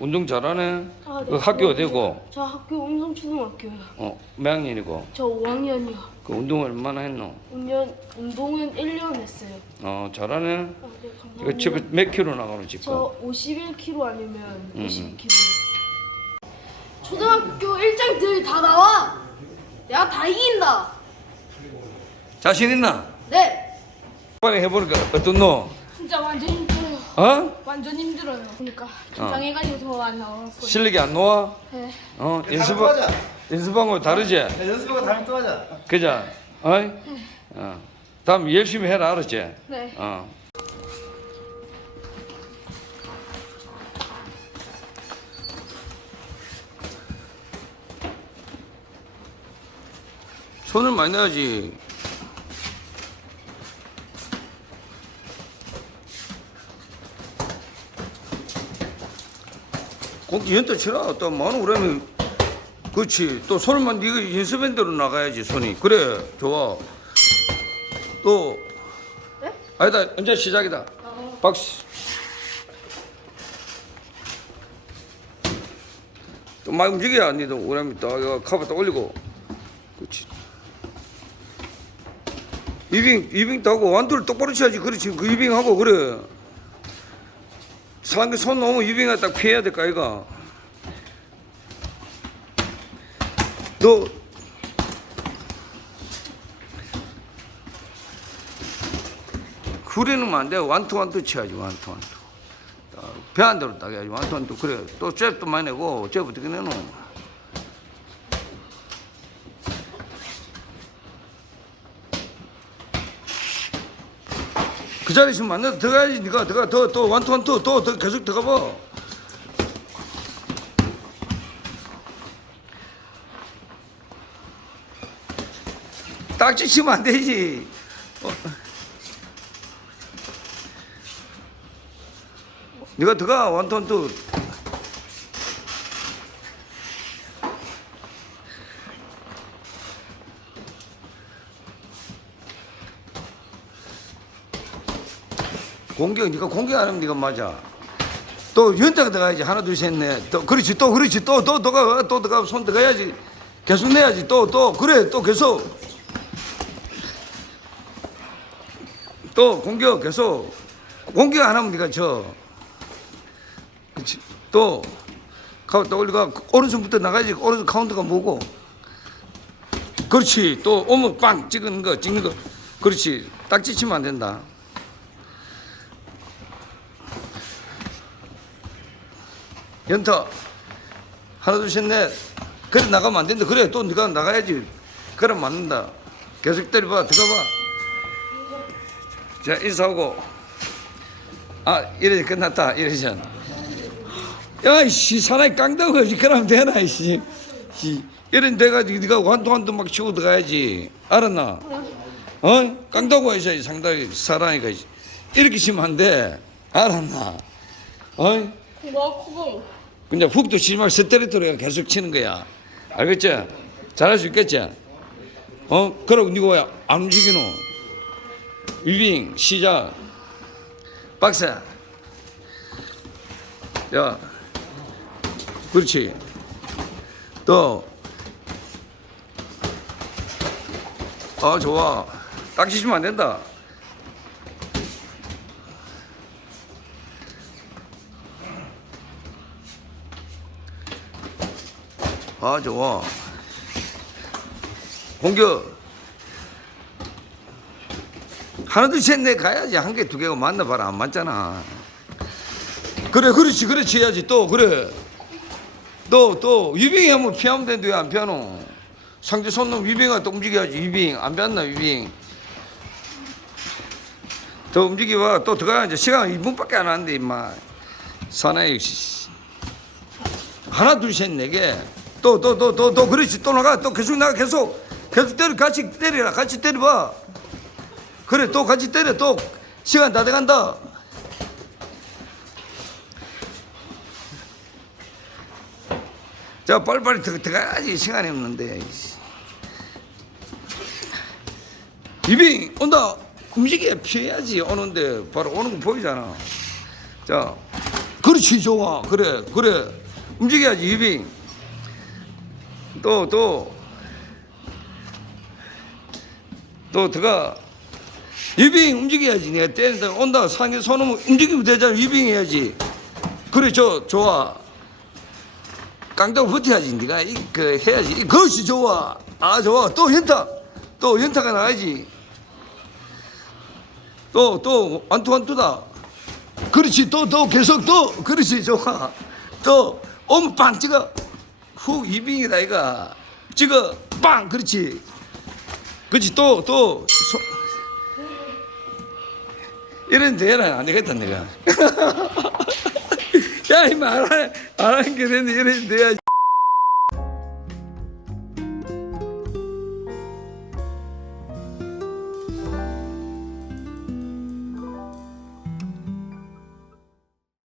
운동 잘하네. 아, 그 학교 어디고? 저 학교 운동초등학교요. 어, 몇 학년이고? 저 5학년이요. 그 운동 얼마나 했노? 운전 운동은 1년 했어요. 어, 잘하네. 아, 네, 이거 감사합니다. 지금 몇 킬로 나가노 지금? 저 51kg 아니면 음. 52kg. 초등학교 일장들 다 나와. 내가 다 이긴다. 자신 있나? 네. 빨리 해보니까 어떻노? 진짜 완전 힘들 어? 완전 힘들어요. 그러니까 긴장해가지고 더 안 나왔어요. 실력이 안 나와? 네. 어, 다음에 연습 또 하자. 연습한 거 다르지? 야, 연습하고 다음에 또 하자. 그자? 어이? 어. 다음 열심히 해라 알았지? 네. 어. 손을 많이 내야지. 꼭지 연도 치라. 또 많은 그러면 그렇지. 또 손을만 네가 연습한 대로 나가야지 손이. 그래 좋아. 또 네? 아니다 이제 시작이다. 박수. 또 많이 움직여야 니도 오라면 또 이거 카바 또 올리고. 그렇지. 이빙 이빙 따고 완두를 똑바로 쳐야지. 그렇지. 그 이빙 하고 그래. 사람이 손 이빙을 딱 피해야 될까 이가. 너 그리는 안 돼. 완투 완투 쳐야지. 완투 완투. 대로 딱 해야지. 완투 완투. 그래. 또 잽도 많이 내고 잽 어떻게 내노? 그 자리 있으면 안 돼. 들어가야지. 네가 들어가. 더, 더 완투 완투. 더, 더 계속 들어가 봐. 딱지 치면 안 되지. 어. 네가 들어가 완투 완투. 공격 네가 공격 안 하면 네가 맞아. 또 연타가 들어가야지 하나 둘 셋 넷. 또 그렇지 또 그렇지 또또 들어가 또 들어가 손 들어가야지. 계속 내야지 또 또 그래 또 계속. 또 공격 계속 공격 안 하면 네가 져. 그렇지 또 가또 올리가 오른손부터 나가야지 오른손 카운트가 뭐고. 그렇지 또 오면 빵 찍는 거 찍는 거 그렇지 딱 지 치면 안 된다. 연타. 하나 둘셋 넷. 그래 나가면 안 된다. 그래 또 네가 나가야지. 그래 맞는다. 계속 때려봐. 들어가 봐 자 인사하고. 아 이래 끝났다. 이러지 야이씨 사나이 깡다고 하지. 그러면 되나 이씨. 씨, 이런 데가 네가 완도완도 막 치고 들어가야지. 알았나? 어? 깡다고 해서 상당히 사나이가 이렇게 치면 안돼. 알았나? 어? 뭐 그거 근데 훅도 치지 말고 스트레이트로 계속 치는 거야. 알겠지? 잘할 수 있겠지? 어? 그러고 니가 왜 안 움직이노? 위빙 시작. 박스. 야. 그렇지. 또. 아, 좋아. 딱 치시면 안 된다. 아 좋아. 공격 하나 둘셋넷 가야지. 한 개 두 개가 맞나 봐라. 안 맞잖아. 그래 그렇지 그렇지 해야지. 또 그래. 또 또. 위빙이 하면 피하면 되는데 왜 안 피하노? 상대 손놈 위빙아 또 움직여야지. 위빙. 안 피했나 위빙. 더 움직여봐. 또 들어가야지 시간 2분밖에 안 하는데 임마. 사나이 씨. 하나 둘 셋 네개 또 또 또 또 또 그렇지. 또 나가. 또 계속 나가. 계속. 계속 때려. 같이 때리라. 같이 때려봐. 그래. 또 같이 때려. 또 시간 다 돼간다. 자 빨리빨리 들- 들어가야지. 시간이 없는데. 이빙 온다. 움직여 피해야지. 오는데 바로 오는 거 보이잖아. 자 그, 그렇지 좋아. 그래 그래. 움직여야지 유빙 또 또. 또 들어가. 유빙 움직여야지. 내가 때린다 온다. 상에 손으면 움직이면 되잖아. 유빙 해야지. 그래 저 좋아. 깡다고 버텨야지. 네가 이, 그 해야지. 이, 그것이 좋아. 아 좋아. 또 연타. 또 연타가 나야지. 또 또 완투 완투다. 그렇지. 또 또 계속 또. 그렇지. 좋아. 또 오면 빵 찍어 훅 이빙이다 이가 찍어. 빵! 그렇지. 그렇지. 또또. 이런 데는 안 되겠다 내가. 야 이마 안 하는 게 됐는데 이런 데야